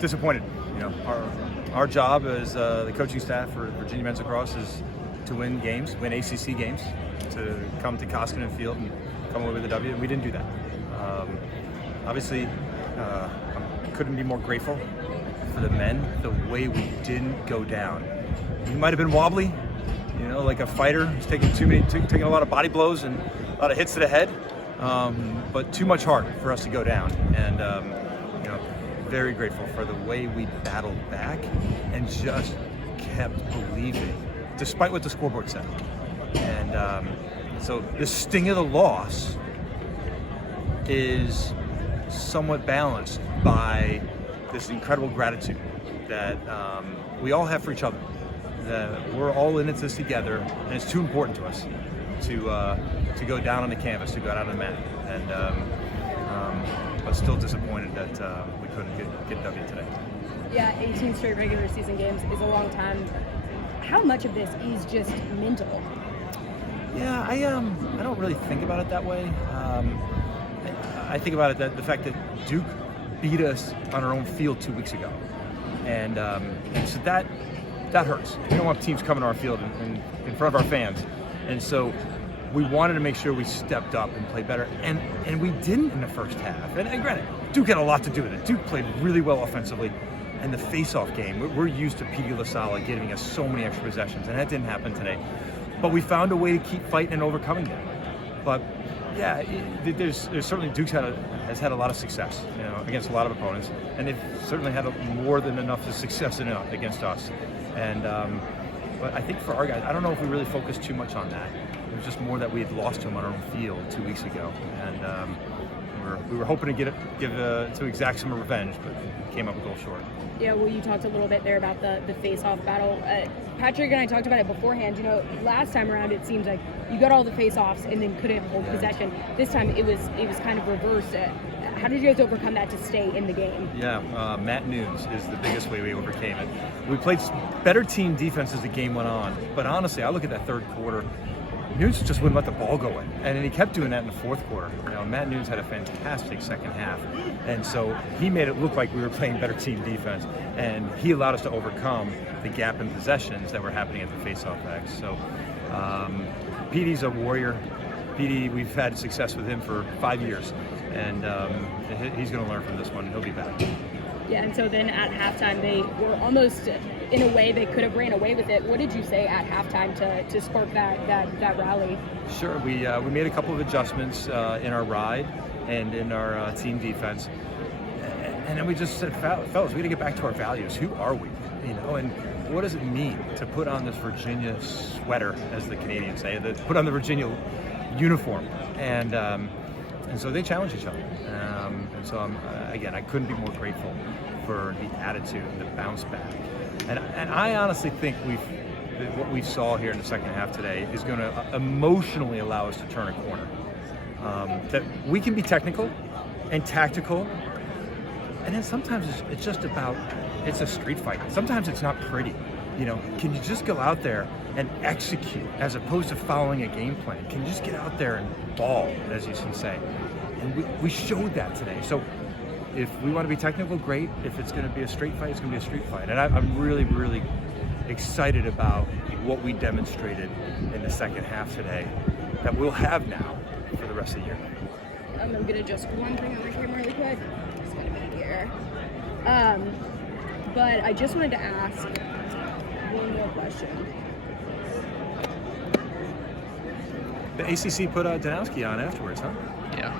disappointed. You know, our job as the coaching staff for Virginia men's lacrosse is to win games, win ACC games, to come to Koskinen Field and come away with a W, and we didn't do that. Obviously, I couldn't be more grateful for the men, the way we didn't go down. We might have been wobbly, you know, like a fighter who's taking taking a lot of body blows and a lot of hits to the head, but too much heart for us to go down. And you know, very grateful for the way we battled back and just kept believing, despite what the scoreboard said. And so the sting of the loss is somewhat balanced by this incredible gratitude that we all have for each other. That we're all in this together, and it's too important to us to go down on the canvas, to go out on the mat. And but still disappointed that we couldn't get W today. Yeah, 18 straight regular season games is a long time. How much of this is just mental? Yeah, I don't really think about it that way. I think about it that the fact that Duke beat us on our own field 2 weeks ago, and so that hurts. We don't want teams coming to our field in front of our fans, and so we wanted to make sure we stepped up and played better, and we didn't in the first half. And granted, Duke had a lot to do with it. Duke played really well offensively, and the face-off game, we're used to Petey LaSala giving us so many extra possessions, and that didn't happen today. But we found a way to keep fighting and overcoming them. But yeah, there's certainly Duke's has had a lot of success, you know, against a lot of opponents, and they've certainly had more than enough of success against us. And but I think for our guys, I don't know if we really focused too much on that. It was just more that we had lost to them on our own field 2 weeks ago, and we were hoping to exact some revenge, but came up a goal short. Yeah, well, you talked a little bit there about the face-off battle. Patrick and I talked about it beforehand. You know, last time around it seems like you got all the face-offs and then couldn't hold possession. This time it was kind of reversed. How did you guys overcome that to stay in the game? Yeah, Matt Nunes is the biggest way we overcame it. We played better team defense as the game went on, but honestly, I look at that third quarter, Nunes just wouldn't let the ball go in, and then he kept doing that in the fourth quarter. You know, Matt Nunes had a fantastic second half, and so he made it look like we were playing better team defense, and he allowed us to overcome the gap in possessions that were happening at the face-off X. So Petey's a warrior. Petey, we've had success with him for 5 years, and he's going to learn from this one. He'll be back. Yeah, and so then at halftime, they were almost, in a way, they could have ran away with it. What did you say at halftime to spark that rally? Sure, we made a couple of adjustments in our ride and in our team defense, and then we just said, fellas, we got to get back to our values. Who are we? You know, and what does it mean to put on this Virginia sweater, as the Canadians say, put on the Virginia uniform? And so they challenge each other. And so again, I couldn't be more grateful for the attitude, the bounce back. And I honestly think what we saw here in the second half today is going to emotionally allow us to turn a corner. That we can be technical and tactical, and then sometimes it's just about, it's a street fight. Sometimes it's not pretty. You know, can you just go out there and execute as opposed to following a game plan? Can you just get out there and ball, as you can say? And we showed that today. So if we want to be technical, great. If it's going to be a street fight, it's going to be a street fight. And I'm really, really excited about what we demonstrated in the second half today that we'll have now for the rest of the year. I'm going to adjust one thing on my camera really quick. Just going to be here. But I just wanted to ask one more question. The ACC put Danowski on afterwards, huh? Yeah.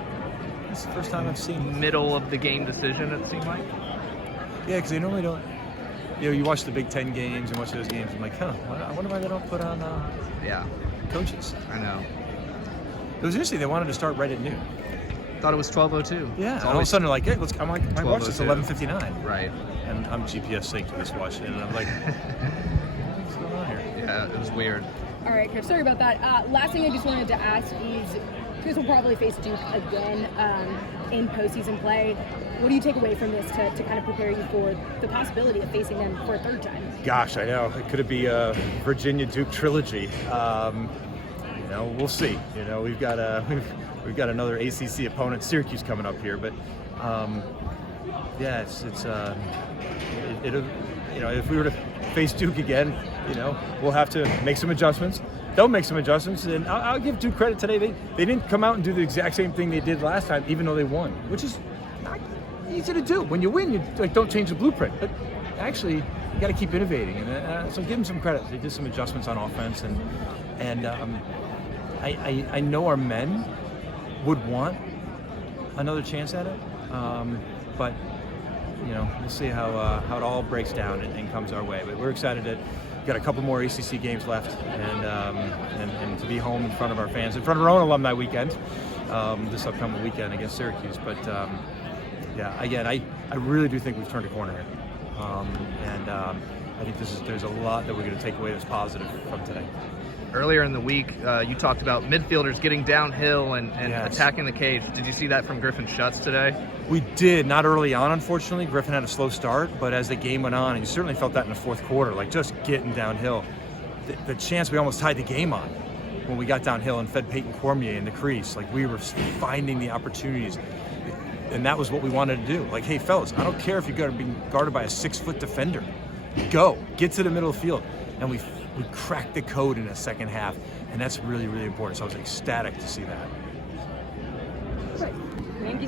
That's the first time I've seen. Middle of the game decision, it seemed like. Yeah, because they normally don't. You know, you watch the Big Ten games and watch those games. I'm like, I wonder why they don't put on coaches. I know. It was interesting. They wanted to start right at noon. Thought it was 12:02. Yeah. And all of a sudden, they're like, hey, I'm like, my watch is 11:59. Right. And I'm GPS synced to this watch, and I'm like, what's going on here? Yeah, it was weird. All right, Kev, sorry about that. Last thing I just wanted to ask is, you guys will probably face Duke again in postseason play. What do you take away from this to kind of prepare you for the possibility of facing them for a third time? Gosh, I know. It could be a Virginia-Duke trilogy. You know, we'll see. You know, we've got another ACC opponent, Syracuse, coming up here. But Yeah, it'll, if we were to face Duke again, we'll have to make some adjustments. They'll make some adjustments, and I'll give Duke credit today. They didn't come out and do the exact same thing they did last time, even though they won, which is not easy to do. When you win, you don't change the blueprint, but actually you got to keep innovating. And so give them some credit. They did some adjustments on offense, and I know our men would want another chance at it, but we'll see how it all breaks down and comes our way. But we're excited that we've got a couple more ACC games left, and to be home in front of our fans, in front of our own alumni weekend, this upcoming weekend against Syracuse. But yeah, again, I really do think we've turned a corner here, and I think there's a lot that we're going to take away that's positive from today. Earlier in the week, you talked about midfielders getting downhill and Yes. attacking the cage. Did you see that from Griffin Schutz today? We did, not early on, unfortunately. Griffin had a slow start, but as the game went on, and you certainly felt that in the fourth quarter, like just getting downhill. The chance we almost tied the game on when we got downhill and fed Peyton Cormier in the crease. Like, we were finding the opportunities, and that was what we wanted to do. Like, hey, fellas, I don't care if you're going to be guarded by a 6-foot defender. Go, get to the middle of the field. And we cracked the code in the second half, and that's really, really important. So I was ecstatic to see that. Thank you so